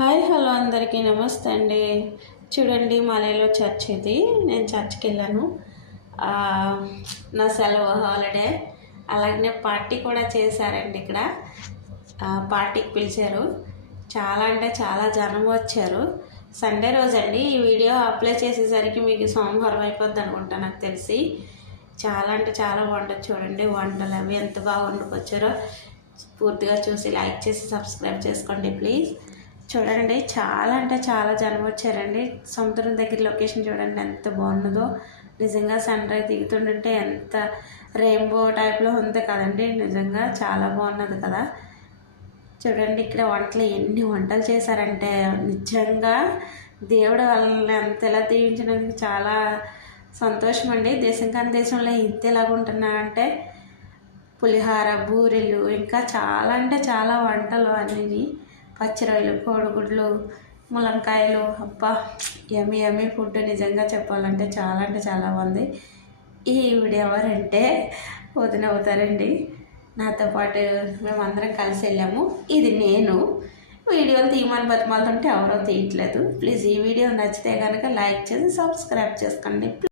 Hi hello అందరికీ నమస్తే అండి. చూడండి మాలేలో చర్చ్ ఇది. నేను చర్చ్కి వెళ్ళాను. నా సెలవు హాలిడే. అలాగనే పార్టీ కూడా చేశారండి ఇక్కడ. పార్టీకి పిలిచారు. చాలా అంటే చాలా జనం వచ్చారు. సండే రోజు అండి ఈ వీడియో అప్లై చేసేసరికి మీకు సోమవారం అయిపోద్ది అనుకుంటా నాకు తెలిసి. చాలా అంటే చాలా బాగుంటుంది చూడండి. వంటలు అవి ఎంత బాగా వండుకొచ్చారో పూర్తిగా చూసి లైక్ చేసి సబ్స్క్రైబ్ చేసుకోండి ప్లీజ్. చూడండి చాలా అంటే చాలా జనం వచ్చారండి. సముద్రం దగ్గర లొకేషన్ చూడండి ఎంత బాగున్నదో నిజంగా సన్ రైజ్ దిగుతుంటే ఎంత రెయిన్బో టైప్లో ఉంది కదండి. నిజంగా చాలా బాగున్నది కదా. చూడండి ఇక్కడ వంటలు ఎన్ని వంటలు చేశారంటే నిజంగా దేవుడు వాళ్ళని అంతలా దీవించడానికి చాలా సంతోషం అండి దేశం కాని దేశంలో ఇంత ఎలాగుంటున్నారంటే పులిహార బూరెలు ఇంకా చాలా అంటే చాలా వంటలు అనేవి పచ్చిరొయ్యలు కోడిగుడ్లు ములంకాయలు అబ్బా యమి యమి ఫుడ్ నిజంగా చెప్పాలంటే చాలా అంటే చాలా బాగుంది. ఈ వీడియో ఎవరంటే వదిన అవుతారండి. నాతో పాటు మేమందరం కలిసి వెళ్ళాము. ఇది నేను. వీడియోలు తీయమని బతిమాలుతుంటే ఎవరో తీయట్లేదు. ప్లీజ్ ఈ వీడియో నచ్చితే కనుక లైక్ చేసి సబ్స్క్రైబ్ చేసుకోండి.